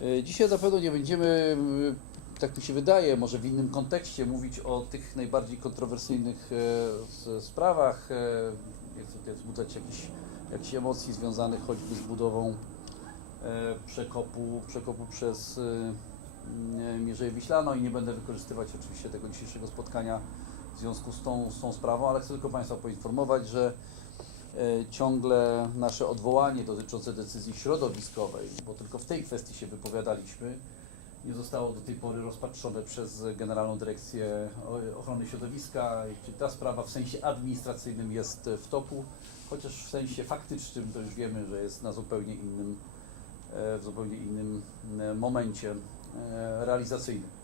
E, Dzisiaj na pewno nie będziemy, e, tak mi się wydaje, może w innym kontekście mówić o tych najbardziej kontrowersyjnych e, sprawach. e, Nie chcę tutaj wzbudzać jakichś, jakichś emocji związanych choćby z budową e, przekopu, przekopu przez e, Mierzeję Wiślaną i nie będę wykorzystywać oczywiście tego dzisiejszego spotkania w związku z tą, z tą sprawą, ale chcę tylko Państwa poinformować, że e, ciągle nasze odwołanie dotyczące decyzji środowiskowej, bo tylko w tej kwestii się wypowiadaliśmy, nie zostało do tej pory rozpatrzone przez Generalną Dyrekcję Ochrony Środowiska. Ta sprawa w sensie administracyjnym jest w toku, chociaż w sensie faktycznym to już wiemy, że jest na zupełnie innym, e, w zupełnie innym e, momencie e, realizacyjnym.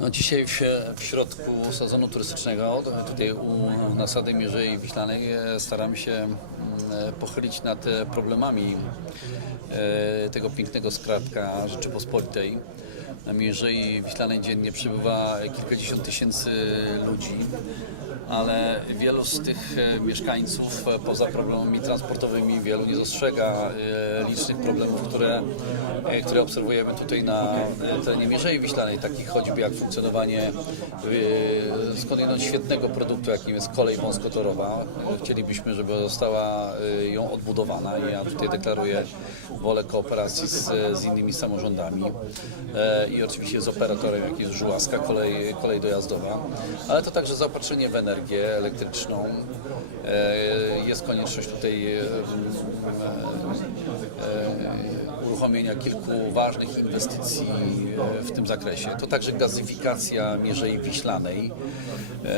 No dzisiaj w, w środku sezonu turystycznego, tutaj u Nasady Mierzei Wiślanej e, staramy się mm, e, pochylić nad e, problemami tego pięknego skrawka Rzeczypospolitej. Na Mierzei Wiślanej dziennie przybywa kilkadziesiąt tysięcy ludzi, ale wielu z tych e, mieszkańców e, poza problemami transportowymi wielu nie dostrzega e, licznych problemów, które, które obserwujemy tutaj na terenie Mierzei Wiślanej, takich choćby jak funkcjonowanie skądinąd świetnego produktu, jakim jest kolej wąskotorowa. Chcielibyśmy, żeby została ją odbudowana i ja tutaj deklaruję wolę kooperacji z, z innymi samorządami i oczywiście z operatorem, jakim jest Żułaska, kolej, kolej dojazdowa, ale to także zaopatrzenie w energię elektryczną. E, Jest konieczność tutaj e, e, uruchomienia kilku ważnych inwestycji e, w tym zakresie. To także gazyfikacja Mierzei Wiślanej. E,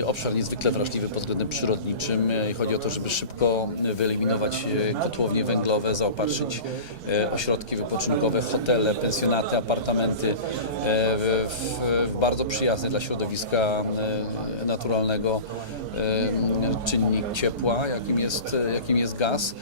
e, Obszar niezwykle wrażliwy pod względem przyrodniczym. E, Chodzi o to, żeby szybko wyeliminować e, kotłownie węglowe, zaopatrzyć e, ośrodki wypoczynkowe, hotele, pensjonaty, apartamenty e, w, bardzo przyjazny dla środowiska e, naturalnego e, czynnik ciepła, jakim jest, jakim jest gaz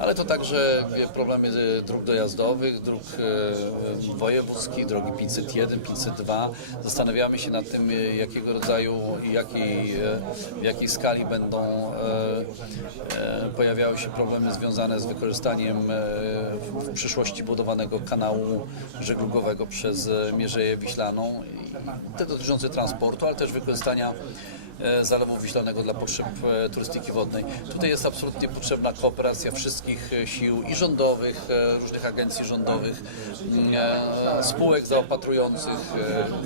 ale to także e, problemy e, dróg dojazdowych, dróg e, wojewódzkich, drogi 501, 502. Zastanawiamy się nad tym, e, jakiego rodzaju i jakiej, e, w jakiej skali będą e, e, pojawiały się problemy związane z wykorzystaniem e, w przyszłości budowanego kanału żeglugowego przez e, Mierzeję Wiślaną, te dotyczące transportu, ale też wykorzystania e, Zalewu Wiślanego dla potrzeb e, turystyki wodnej. Tutaj jest absolutnie potrzebna kooperacja wszystkich e, sił i rządowych, e, różnych agencji rządowych, m, e, spółek zaopatrujących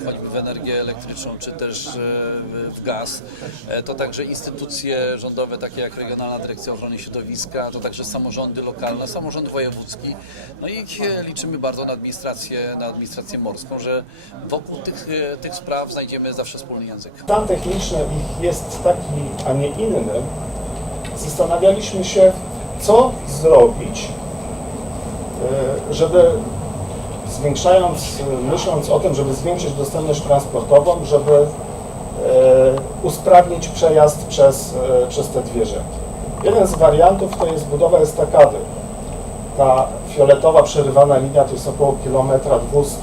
e, choćby w energię elektryczną czy też e, w- gaz. E, To także instytucje rządowe takie jak Regionalna Dyrekcja Ochrony Środowiska, to także samorządy lokalne, samorząd wojewódzki. No i e, liczymy bardzo na administrację, na administrację morską, że wokół tych, e, tych spraw znajdziemy zawsze wspólny język. Stan techniczny ich jest taki, a nie inny. Zastanawialiśmy się, co zrobić, e, żeby zwiększając, myśląc o tym, żeby zwiększyć dostępność transportową, żeby e, usprawnić przejazd przez, e, przez te dwie rzeki. Jeden z wariantów to jest budowa estakady. Ta fioletowa przerywana linia to jest około kilometra 200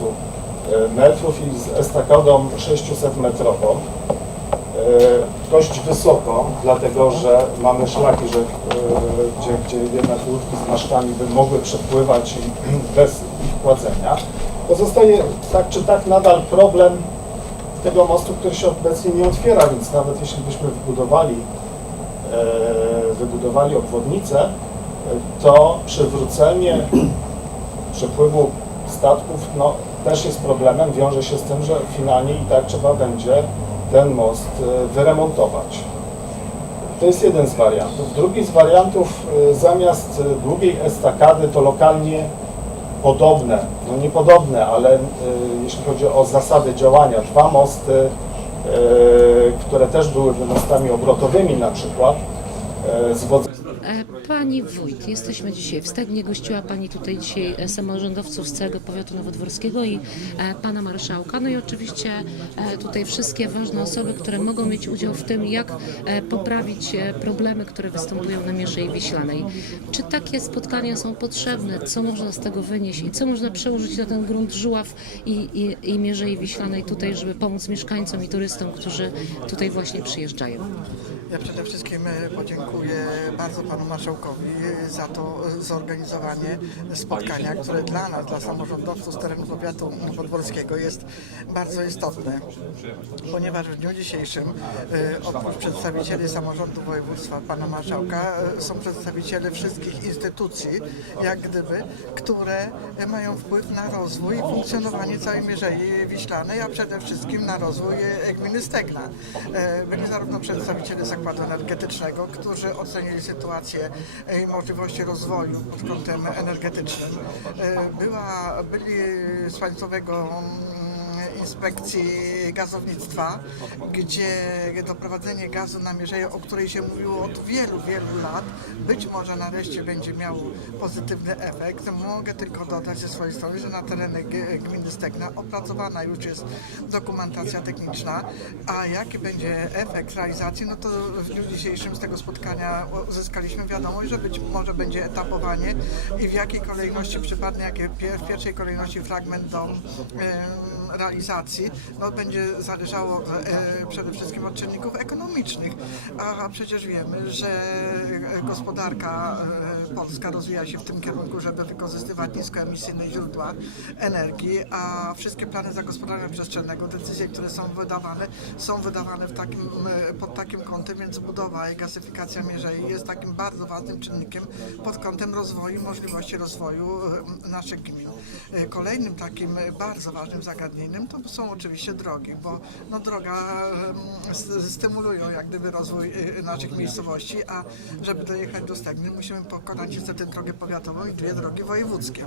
metrów i z estakadą 600 metrową. E, dość wysoko, dlatego że mamy szlaki, że, e, gdzie, gdzie jednak łódki z masztami by mogły przepływać bez ich płacenia. Pozostaje tak czy tak nadal problem tego mostu, który się obecnie nie otwiera, więc nawet jeśli byśmy wybudowali, e, wybudowali obwodnicę, to przywrócenie przepływu statków no, też jest problemem, wiąże się z tym, że finalnie i tak trzeba będzie ten most e, wyremontować. To jest jeden z wariantów. Drugi z wariantów, e, zamiast e, długiej estakady, to lokalnie podobne, no nie podobne, ale jeśli chodzi o zasady działania, dwa mosty, które też byłyby mostami obrotowymi na przykład, z wodzeniem E, Pani wójt, jesteśmy dzisiaj w Stegnie, gościła Pani tutaj dzisiaj e, samorządowców z całego powiatu nowodworskiego i e, Pana Marszałka, no i oczywiście e, tutaj wszystkie ważne osoby, które mogą mieć udział w tym, jak e, poprawić e, problemy, które występują na Mierzei Wiślanej. Czy takie spotkania są potrzebne? Co można z tego wynieść i co można przełożyć na ten grunt Żuław i, i, i Mierzei Wiślanej tutaj, żeby pomóc mieszkańcom i turystom, którzy tutaj właśnie przyjeżdżają? Ja przede wszystkim e, podziękuję bardzo panu marszałkowi za to zorganizowanie spotkania, które dla nas, dla samorządowców z terenu powiatu podwórskiego jest bardzo istotne, ponieważ w dniu dzisiejszym e, oprócz przedstawicieli samorządu województwa pana marszałka e, są przedstawiciele wszystkich instytucji, jak gdyby, które mają wpływ na rozwój i funkcjonowanie całej Mierzei Wiślanej, a przede wszystkim na rozwój e, gminy Stegna. E, Byli zarówno przedstawiciele zakładu energetycznego, którzy ocenili sytuację e, i możliwości rozwoju pod kątem energetycznym. E, Była, byli z państwowego mm, inspekcji gazownictwa, gdzie doprowadzenie gazu na Mierzeję, o której się mówiło od wielu, wielu lat, być może nareszcie będzie miało pozytywny efekt. Mogę tylko dodać ze swojej strony, że na terenie gminy Stegna opracowana już jest dokumentacja techniczna, a jaki będzie efekt realizacji, no to w dniu dzisiejszym z tego spotkania uzyskaliśmy wiadomość, że być może będzie etapowanie i w jakiej kolejności przypadnie, jakie w pierwszej kolejności fragment do realizacji, no, będzie zależało e, przede wszystkim od czynników ekonomicznych. A przecież wiemy, że gospodarka e, polska rozwija się w tym kierunku, żeby wykorzystywać niskoemisyjne źródła energii, a wszystkie plany zagospodarowania przestrzennego, decyzje, które są wydawane, są wydawane w takim, e, pod takim kątem, więc budowa i gazyfikacja Mierzei jest takim bardzo ważnym czynnikiem pod kątem rozwoju, możliwości rozwoju e, naszych gmin. E, Kolejnym takim bardzo ważnym zagadnieniem to są oczywiście drogi, bo no, droga stymulują jak gdyby rozwój e, naszych miejscowości, a żeby dojechać do Stegny musimy pokonać niestety drogę powiatową i dwie drogi wojewódzkie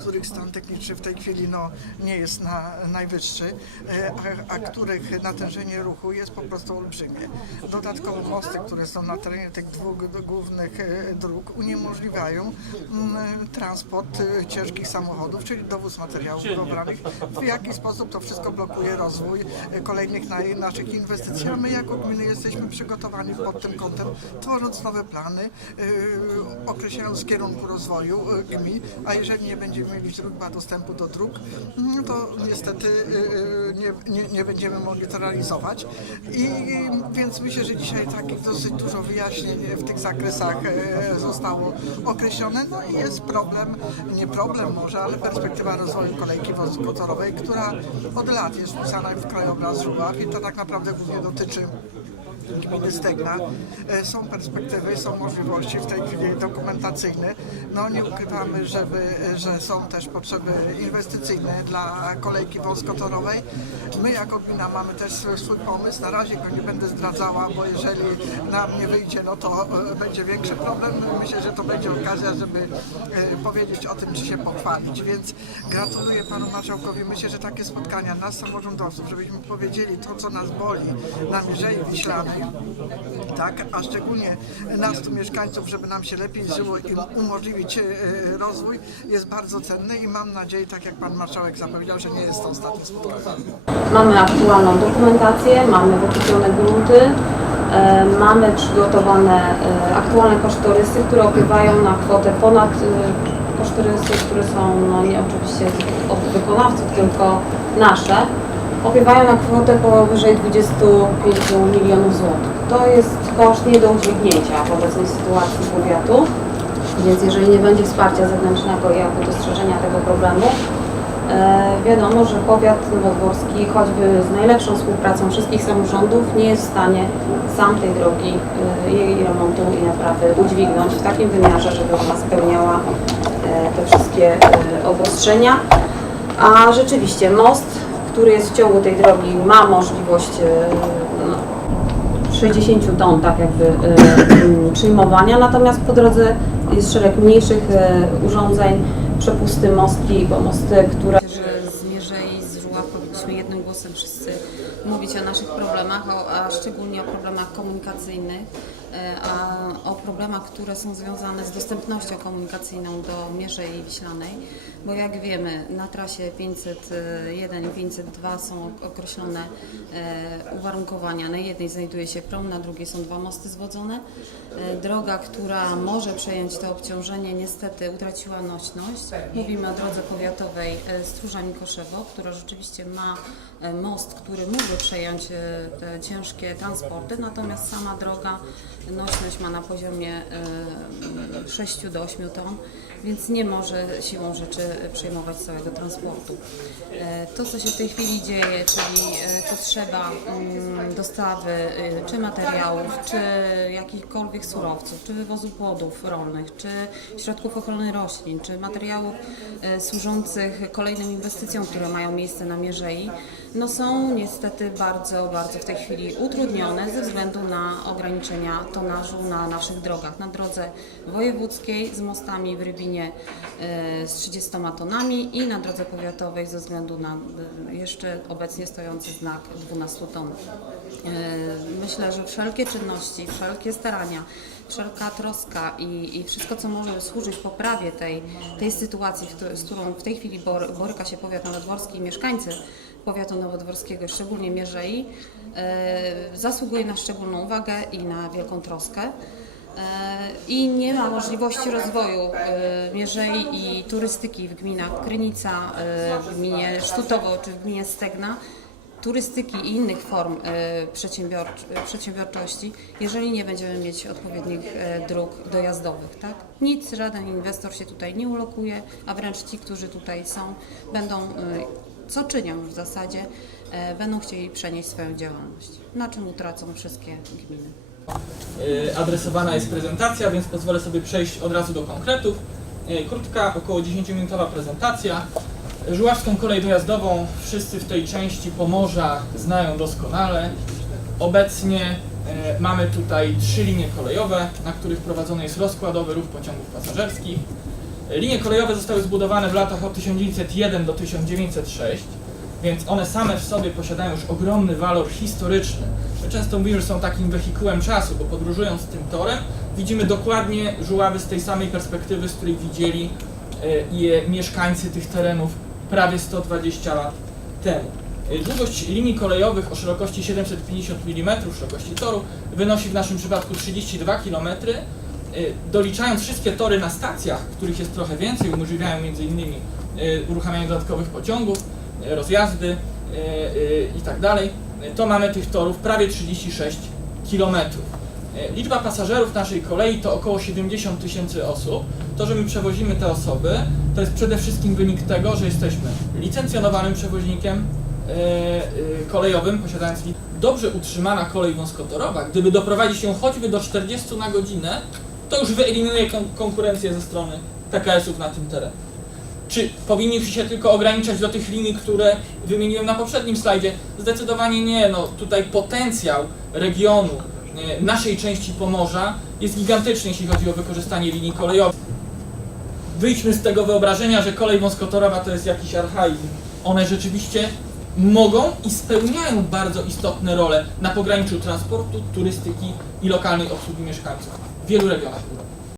których stan techniczny w tej chwili no, nie jest na najwyższy, e, a, a których natężenie ruchu jest po prostu olbrzymie. Dodatkowo mosty, które są na terenie tych dwóch głównych e, dróg uniemożliwiają mm, transport e, ciężkich samochodów, czyli dowóz materiałów budowlanych. W jaki sposób to wszystko blokuje rozwój kolejnych na, naszych inwestycji, a my jako gminy jesteśmy przygotowani pod tym kątem, tworząc nowe plany, określając kierunku rozwoju gmin, a jeżeli nie będziemy mieli źródła dostępu do dróg, no to niestety e, nie, nie, nie będziemy mogli to realizować. I więc myślę, że dzisiaj takich dosyć dużo wyjaśnień w tych zakresach e, zostało określone. No i jest problem, nie problem może, ale perspektywa rozwoju kolejki wąskotorowej, która od lat jest wpisana w krajobraz Żuław i to tak naprawdę głównie dotyczy gminy Stegna. Są perspektywy, są możliwości w tej chwili dokumentacyjne. No nie ukrywamy, żeby, że są też potrzeby inwestycyjne dla kolejki wąskotorowej. My jako gmina mamy też swój pomysł. Na razie go nie będę zdradzała, bo jeżeli nam nie wyjdzie, no to e, będzie większy problem. Myślę, że to będzie okazja, żeby e, powiedzieć o tym, czy się pochwalić. Więc gratuluję panu marszałkowi. Myślę, że takie spotkania nas samorządowców, żebyśmy powiedzieli to, co nas boli na Mierzei Wiślanej, tak, a szczególnie nas tu mieszkańców, żeby nam się lepiej żyło i umożliwić e, rozwój, jest bardzo cenne i mam nadzieję, tak jak pan marszałek zapowiedział, że nie jest to ostatnie spotkanie. Mamy aktualną dokumentację, mamy wykupione grunty, e, mamy przygotowane e, aktualne kosztorysy, które opiewają na kwotę ponad kosztorysy, które są no, nie oczywiście od wykonawców, tylko nasze, opiewają na kwotę powyżej 25 milionów złotych. To jest koszt nie do udźwignięcia w obecnej sytuacji powiatu, więc jeżeli nie będzie wsparcia zewnętrznego i jakby dostrzeżenia tego problemu, E, Wiadomo, że powiat nowodworski, choćby z najlepszą współpracą wszystkich samorządów, nie jest w stanie sam tej drogi, e, jej remontu i naprawy udźwignąć w takim wymiarze, żeby ona spełniała e, te wszystkie obostrzenia. A rzeczywiście most, który jest w ciągu tej drogi, ma możliwość e, no, 60 ton tak jakby e, m, przyjmowania, natomiast po drodze jest szereg mniejszych e, urządzeń, przepusty, mostki, bo mosty, które... Że z Żuław powinniśmy jednym głosem wszyscy mówić o naszych problemach, a szczególnie o problemach komunikacyjnych, a o problemach, które są związane z dostępnością komunikacyjną do Mierzei Wiślanej, bo jak wiemy na trasie 501 i 502 są określone e, uwarunkowania. Na jednej znajduje się prom, na drugiej są dwa mosty zwodzone. E, Droga, która może przejąć to obciążenie, niestety utraciła nośność. Mówimy o drodze powiatowej e, Stróża-Mikoszewo, która rzeczywiście ma e, most, który mógłby przejąć e, te ciężkie transporty, natomiast sama droga Nośność ma na poziomie y, 6 do 8 ton, więc nie może siłą rzeczy przejmować całego transportu. E, To, co się w tej chwili dzieje, czyli e, potrzeba mm, dostawy y, czy materiałów, czy jakichkolwiek surowców, czy wywozu płodów rolnych, czy środków ochrony roślin, czy materiałów e, służących kolejnym inwestycjom, które mają miejsce na Mierzei, no są niestety bardzo, bardzo w tej chwili utrudnione ze względu na ograniczenia tonażu na naszych drogach. Na drodze wojewódzkiej z mostami w Rybinie e, z 30 tonami i na drodze powiatowej ze względu na e, jeszcze obecnie stojący znak 12 ton. E, Myślę, że wszelkie czynności, wszelkie starania, wszelka troska i, i wszystko, co może służyć poprawie tej, tej sytuacji, z którą w tej chwili bor- boryka się powiat nowodworski i mieszkańcy powiatu nowodworskiego, szczególnie Mierzei, e, zasługuje na szczególną uwagę i na wielką troskę. E, I nie ma możliwości rozwoju e, Mierzei i turystyki w gminach Krynica, w gminie Sztutowo czy w gminie Stegna, turystyki i innych form e, przedsiębiorcz, przedsiębiorczości, jeżeli nie będziemy mieć odpowiednich e, dróg dojazdowych. Tak? Nic, żaden inwestor się tutaj nie ulokuje, a wręcz ci, którzy tutaj są, będą, e, co czynią w zasadzie, będą chcieli przenieść swoją działalność, na czym utracą wszystkie gminy. Adresowana jest prezentacja, więc pozwolę sobie przejść od razu do konkretów. Krótka, około 10-minutowa prezentacja. Żuławską kolej dojazdową wszyscy w tej części Pomorza znają doskonale. Obecnie y, mamy tutaj trzy linie kolejowe, na których prowadzony jest rozkładowy ruch pociągów pasażerskich. Linie kolejowe zostały zbudowane w latach od 1901 do 1906, więc one same w sobie posiadają już ogromny walor historyczny. My często mówimy, że są takim wehikułem czasu, bo podróżując tym torem widzimy dokładnie żuławy z tej samej perspektywy, z której widzieli e, je mieszkańcy tych terenów prawie 120 lat temu. E, Długość linii kolejowych o szerokości 750 mm, szerokości toru, wynosi w naszym przypadku 32 km. Y, Doliczając wszystkie tory na stacjach, których jest trochę więcej, umożliwiają m.in. y, uruchamianie dodatkowych pociągów, rozjazdy y, y, i tak to mamy tych torów prawie 36 km. Liczba pasażerów naszej kolei to około 70 tysięcy osób. To, że my przewozimy te osoby, to jest przede wszystkim wynik tego, że jesteśmy licencjonowanym przewoźnikiem y, y, kolejowym, posiadając dobrze utrzymana kolej wąskotorowa, gdyby doprowadzić ją choćby do 40 na godzinę, to już wyeliminuje kon- konkurencję ze strony PKS-ów na tym terenie. Czy powinniśmy się tylko ograniczać do tych linii, które wymieniłem na poprzednim slajdzie? Zdecydowanie nie. No, tutaj potencjał regionu, e, naszej części Pomorza jest gigantyczny, jeśli chodzi o wykorzystanie linii kolejowych. Wyjdźmy z tego wyobrażenia, że kolej wąskotorowa to jest jakiś archaizm. One rzeczywiście mogą i spełniają bardzo istotne role na pograniczu transportu, turystyki i lokalnej obsługi mieszkańców w wielu regionach Europy.